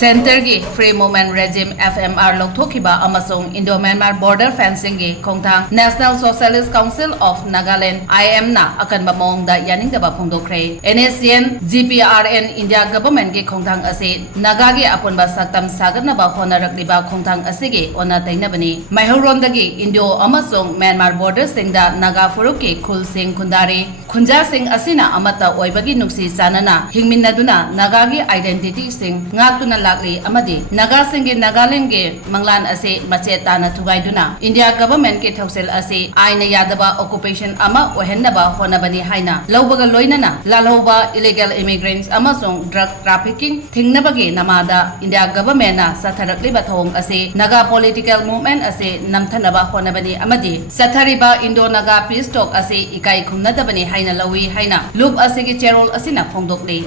Center gi Free Movement Regime FMR Louthokpa Amasung Indo-Myanmar Border Fencing gi Khongthang National Socialist Council of Nagaland IM na akanba mongda yaningdaba phongdokre Nscn GPRN India Government gi Khongthang ase Naga gi apunba saktam sagatnaba honarakliba Khongthang ase gi ona tainabani Maihoromdagi Indo Amasung Myanmar Border singda Naga Furuk ki Khul Singh Khundari Khunja Singh asina amata oibagi nuksi sanana hingminnaduna Naga gi identity sing ngakuna lakli amadi Naga Singh Nagalim ge Manglan ase machet tana thugaiduna India government ke thausil ase aina yadaba occupation ama ohennaba Hotnabani haina lawbaga loinana lalhoba illegal immigrants amasung drug trafficking thingnabagi namada India government na satharakliba thong ase Naga political movement ase namthanaba Hotnabani amadi sathariba Indo Naga peace talk ase ikai khumnadabani haina lawi haina loop ase ge cherol asina phongdokli